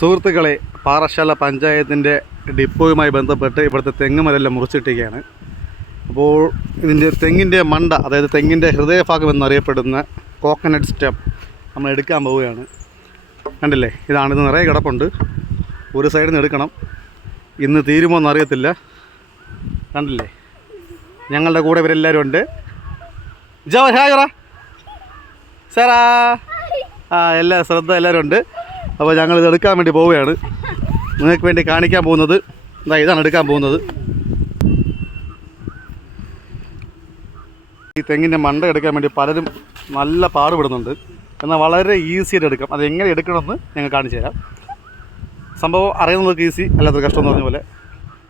സുഹൃത്തുക്കളെ പാറശാല പഞ്ചായത്തിന്റെ ഡിപ്പോയുമായി ബന്ധപ്പെട്ട് ഇവിടുത്തെ തെങ്ങ് തെങ്ങുമരെല്ലാം മുറിച്ചിട്ടിരിക്കുകയാണ്. അപ്പോൾ ഇതിന്റെ തെങ്ങിന്റെ മണ്ട അതായത് തെങ്ങിന്റെ ഹൃദയഭാഗം എന്നറിയപ്പെടുന്ന കോക്കനട്ട് സ്റ്റെപ്പ് നമ്മൾ എടുക്കാൻ പോവുകയാണ്. കണ്ടില്ലേ? ഇതാണ് ഇത് നിറയെ കിടപ്പുണ്ട്. ഒരു സൈഡിൽ നിന്ന് എടുക്കണം. ഇന്ന് തീരുമോ എന്നറിയത്തില്ല. കണ്ടില്ലേ? ഞങ്ങളുടെ കൂടെ ഇവരെല്ലാവരും ഉണ്ട്. ജോ ഹായ് സാറാ. ആ എല്ലാ ശ്രദ്ധ എല്ലാവരും ഉണ്ട്. അപ്പോൾ ഞങ്ങൾ ഇത് എടുക്കാൻ വേണ്ടി പോവുകയാണ്. നിങ്ങൾക്ക് വേണ്ടി കാണിക്കാൻ പോകുന്നത്. ഇതാ ഇതാണ് എടുക്കാൻ പോകുന്നത്. ഈ തെങ്ങിന്റെ മണ്ട എടുക്കാൻ വേണ്ടി പലരും നല്ല പാടുപെടുന്നുണ്ട്. എന്നാൽ വളരെ ഈസിയായിട്ട് എടുക്കാം. അത് എങ്ങനെ എടുക്കണമെന്ന് ഞങ്ങൾ കാണിച്ചു തരാം. സംഭവം അറിയുന്നവർക്ക് ഈസി അല്ലാത്തൊരു കഷ്ടം എന്ന് പറഞ്ഞ പോലെ.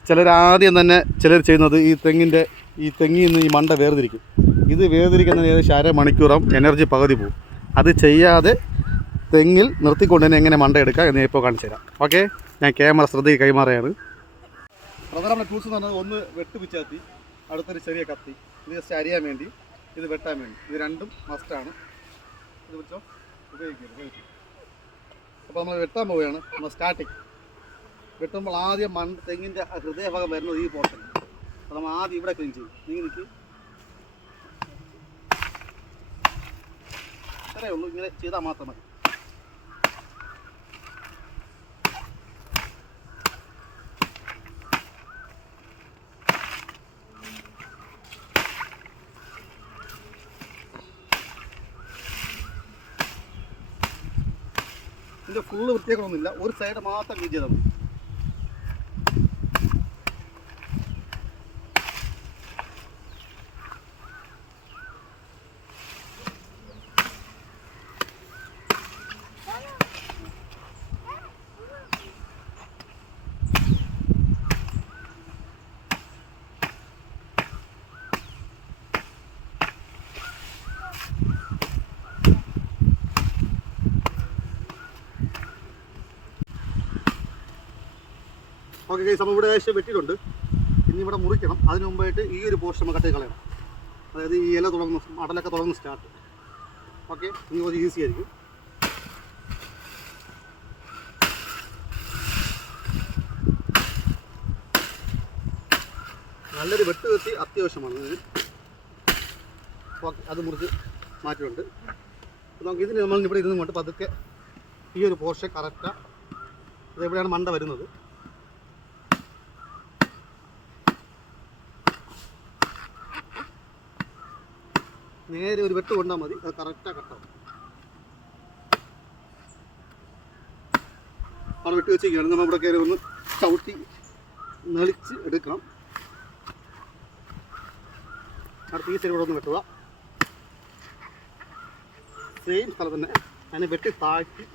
ചിലർ ആദ്യം തന്നെ ചിലർ ചെയ്യുന്നത് ഈ തെങ്ങിന്റെ ഈ തെങ്ങിൽ നിന്ന് ഈ മണ്ട വേർതിരിക്കും. ഇത് വേർതിരിക്കുന്നതിന് ഏകദേശം അരമണിക്കൂറാവും. എനർജി പകുതി പോകും അത് ചെയ്യാതെ തെങ്ങിൽ നിർത്തിക്കൊണ്ട് തന്നെ എങ്ങനെ മണ്ട എടുക്കുക എന്ന് ഇപ്പോൾ കാണിച്ചു തരാം. ഓക്കെ ഞാൻ ക്യാമറ ശ്രദ്ധയിൽ കൈമാറുകയാണ്. പ്രധാന ടൂൾസ് എന്ന് പറഞ്ഞാൽ ഒന്ന് വെട്ട് പിച്ചാത്തി അടുത്തൊരു ചെറിയ കത്തി. ഇത് ജസ്റ്റ് അരിയാൻ വേണ്ടി ഇത് വെട്ടാൻ വേണ്ടി. ഇത് രണ്ടും മസ്റ്റാണ് ഇത് വെച്ചോ ഉപയോഗിക്കുക അപ്പോൾ നമ്മൾ വെട്ടാൻ പോവുകയാണ്. നമ്മൾ സ്റ്റാർട്ടിങ് വെട്ടുമ്പോൾ ആദ്യം മൺ തെങ്ങിന്റെ ഹൃദയഭാഗം വരുന്നത് ഈ പോർഷൻ അപ്പോൾ നമ്മൾ ആദ്യം ഇവിടെ ക്ലീൻ ചെയ്യും. നീങ്ങി നിൽക്കും ഇത്രയേ ഉള്ളൂ. ഇങ്ങനെ ചെയ്താൽ മാത്രം മതി. ഇതിന്റെ ഫുള്ള് വൃത്തിയാക്കണമെന്നില്ല. ഒരു സൈഡ് മാത്രം ക്ലീൻ ഓക്കെ ഗൈസ് അപ്പോൾ ഇവിടെ ഏകദേശം വെട്ടിയിട്ടുണ്ട്. ഇനി ഇവിടെ മുറിക്കണം. അതിന് മുമ്പായിട്ട് ഈ ഒരു പോർഷൻ നമ്മൾ കട്ട് കളയണം. അതായത് ഈ ഇല തുടങ്ങുന്ന അടലൊക്കെ തുടങ്ങുന്ന സ്റ്റാർട്ട് ഓക്കെ ഇനി കുറച്ച് ഈസി ആയിരിക്കും. നല്ലൊരു വെട്ട് കത്തി അത്യാവശ്യമാണ് ഇതിന്. ഓക്കെ അത് മുറിച്ച് മാറ്റിയിട്ടുണ്ട്. നമുക്ക് ഇതിന് നമ്മൾ ഇവിടെ ഇരുന്ന് കൊണ്ട് പതുക്കെ ഈ ഒരു പോർഷൻ കറക്റ്റാണ് അതെവിടെയാണ് മണ്ട വരുന്നത്? നേരെ ഒരു വെട്ട് കൊണ്ടാൽ മതി. അത് കറക്റ്റാണ് കട്ടാവും അവിടെ വെട്ടി വെച്ചിരിക്കുകയാണ്. നമ്മൾ ഇവിടെ കയറി ഒന്ന് ചവിട്ടി നെളിച്ച് എടുക്കണം. അടുത്ത ഈ സൈഡ് ഇവിടെ ഒന്ന് വെട്ടുക. സെയിം സ്ഥലം തന്നെ. അതിനെ വെട്ടി താഴ്ത്തി.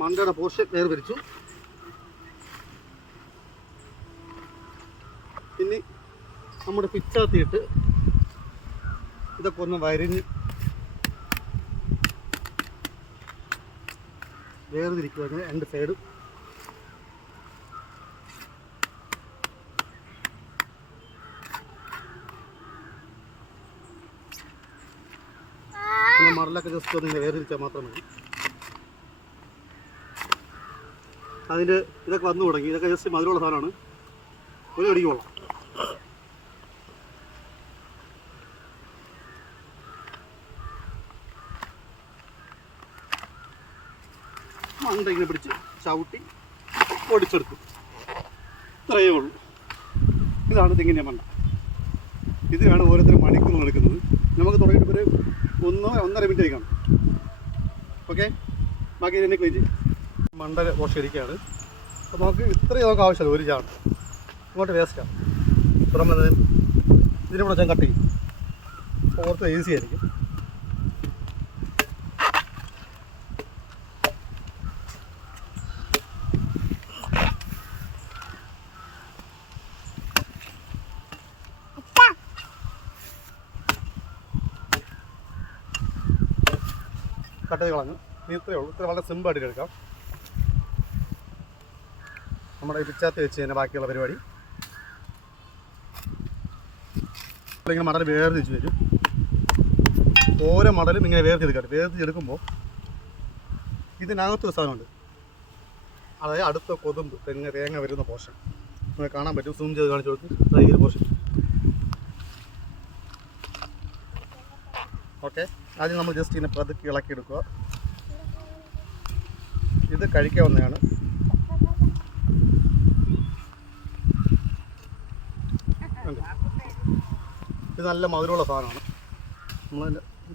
മണ്ടയുടെ പോർഷൻ വേർതിരിച്ചു ഇനി നമ്മുടെ പിച്ചാത്തിയിട്ട് ഇതൊക്കെ ഒന്ന് വരിഞ്ഞ് വേർതിരിക്കുവാണ് രണ്ട് സൈഡും. പിന്നെ മറലൊക്കെ ജസ്റ്റ് ഒന്ന് വേർതിരിച്ചാൽ മാത്രം മതി. അതിന്റെ ഇതൊക്കെ വന്നു തുടങ്ങി. ഇതൊക്കെ ജസ്റ്റ് മധുരമുള്ള സാധനമാണ്. ഒരു അടിക്കോളാം മണ്ട ഇങ്ങനെ പിടിച്ച് ചവിട്ടി പൊടിച്ചെടുക്കും ഇത്രയേ ഉള്ളൂ. ഇതാണ് തെങ്ങിന്റെ മണ്ട. ഇതിനാണ് ഓരോരുത്തരും മണിക്കൂർ എടുക്കുന്നത് നമുക്ക് തുടങ്ങിയിട്ട് ഒരു ഒന്നോ ഒന്നര മിനിറ്റ് ആയിക്കാണ് ഓക്കെ ബാക്കി ഇതിനെ ക്ലീൻ ചെയ്യും. മണ്ട പോഷരിക്കുകയാണ് അപ്പോൾ നമുക്ക് ഇത്രയും നമുക്ക് ആവശ്യമില്ല ഒരു ചാണ്. ഇങ്ങോട്ട് വേസ്റ്റാണ് പുറമെ കൂടെ ഞാൻ കട്ട് ചെയ്യും. ഓർത്ത് ഈസി ആയിരിക്കും. കട്ട് ചെയ്ത് കളഞ്ഞു. ഇത്രയേ ഉള്ളൂ. ഇത്ര വളരെ സിമ്പിളായിട്ട് എടുക്കാം. നമ്മുടെ പിച്ചാത്തി വെച്ച് തന്നെ ബാക്കിയുള്ള പരിപാടി. ഇങ്ങനെ മടൽ വേർതിരിച്ച് വരും. ഓരോ മടലും ഇങ്ങനെ വേർതിരിക്കാറ് വേർതിരിച്ചെടുക്കുമ്പോൾ ഇതിനകത്തൊരു സാധനമുണ്ട്. അതായത് അടുത്ത കൊതുമ്പ് തെങ്ങ് തേങ്ങ വരുന്ന പോർഷൻ. നമുക്ക് കാണാൻ പറ്റും. സൂം ചെയ്ത് കാണിച്ചു കൊടുത്ത് അതായത് ഈ പോർഷൻ. ഓക്കെ. ആദ്യം നമ്മൾ ജസ്റ്റ് ഇങ്ങനെ പതുക്കി ഇളക്കിയെടുക്കുക ഇത് കഴിക്കാവുന്നതാണ് ഇത് നല്ല മധുരമുള്ള സാധനമാണ്. നമ്മൾ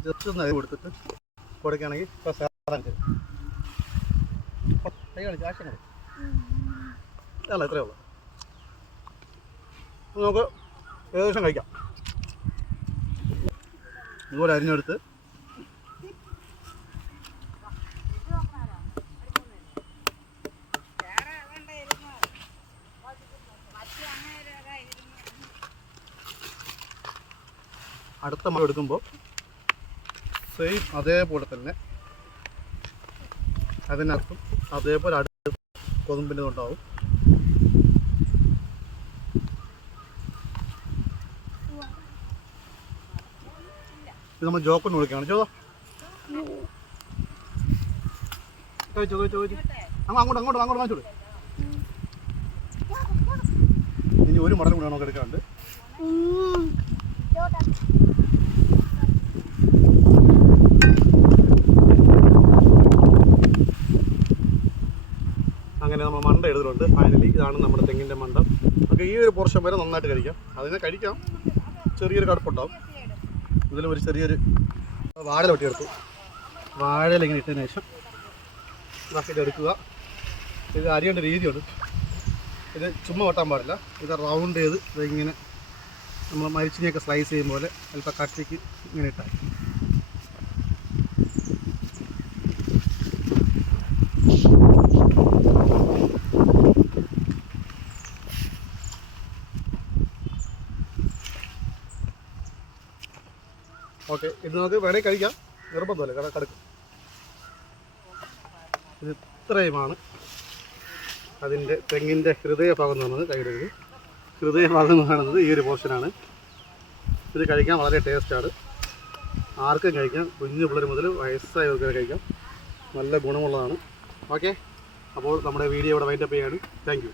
ജസ്റ്റ് ഒന്ന് കൊടുത്തിട്ട് കൊടുക്കുകയാണെങ്കിൽ ഇപ്പോൾ സാധനം തരും. കൈ കാണിച്ച് അല്ല ഇത്രയേ ഉള്ളൂ. നമുക്ക് ഏകദേശം കഴിക്കാം. ഇതുപോലെ അരിഞ്ഞെടുത്ത് അടുത്ത മഴ എടുക്കുമ്പോൾ സെയിം അതേപോലെ തന്നെ അതിനകത്തും അതേപോലെ അടുത്ത് കൊതുമ്പിന്റെ ഉണ്ടാവും. ഇത് നമ്മൾ ജോക്കൊന്ന് വിളിക്കുകയാണ്. ചോദോ ചോദിച്ചോ ചോദിച്ചോ അങ്ങോട്ട് അങ്ങോട്ട് അങ്ങോട്ട് വാങ്ങിച്ചോളൂ. ഇനി ഒരു മടലും കൂടെ നമുക്ക് എടുക്കാണ്ട് അങ്ങനെ നമ്മൾ മണ്ട എടുത്തിട്ടുണ്ട് ഫൈനലി ഇതാണ് നമ്മുടെ തെങ്ങിന്റെ മണ്ടം. നമുക്ക് ഈ ഒരു പോർഷൻ വരെ നന്നായിട്ട് കഴിക്കാം. അതിനെ കഴിക്കാം. ചെറിയൊരു കടുപ്പുണ്ടാവും. ഇതിൽ ഒരു ചെറിയൊരു വാഴ വെട്ടിയെടുത്തു. വാഴയിൽ ഇങ്ങനെ ഇട്ടതിന് ശേഷം ബാക്കിയിട്ട് എടുക്കുക. ഇത് അരിയേണ്ട രീതിയുണ്ട്. ഇത് ചുമ്മാ വെട്ടാൻ പാടില്ല. ഇത് റൗണ്ട് ചെയ്ത് ഇതിങ്ങനെ നമ്മൾ മരിച്ചിനെയൊക്കെ സ്ലൈസ് ചെയ്യും പോലെ അല്പം കട്ടിക്ക് ഇങ്ങനെ ഇട്ടാൽ ഓക്കെ ഇത് നമുക്ക് വേണേൽ കഴിക്കാം. നിർബന്ധമല്ല കാരണം കടക്കും. ഇത് ഇത്രയുമാണ്. അതിന്റെ തെങ്ങിന്റെ ഹൃദയഭാഗം എന്ന് പറയുന്നത് കൈയിടരുത് ഹൃദയഭാഗം എന്ന് പറയുന്നത് ഈ ഒരു പോർഷനാണ് ഇത് കഴിക്കാൻ വളരെ ടേസ്റ്റാണ് ആർക്കും കഴിക്കാം. കുഞ്ഞു പിള്ളേർ മുതൽ വയസ്സായവർക്ക് വരെ കഴിക്കാം. നല്ല ഗുണമുള്ളതാണ്. ഓക്കെ? അപ്പോൾ നമ്മുടെ വീഡിയോ ഇവിടെ വൈൻഡപ്പ് ചെയ്യാണ് താങ്ക്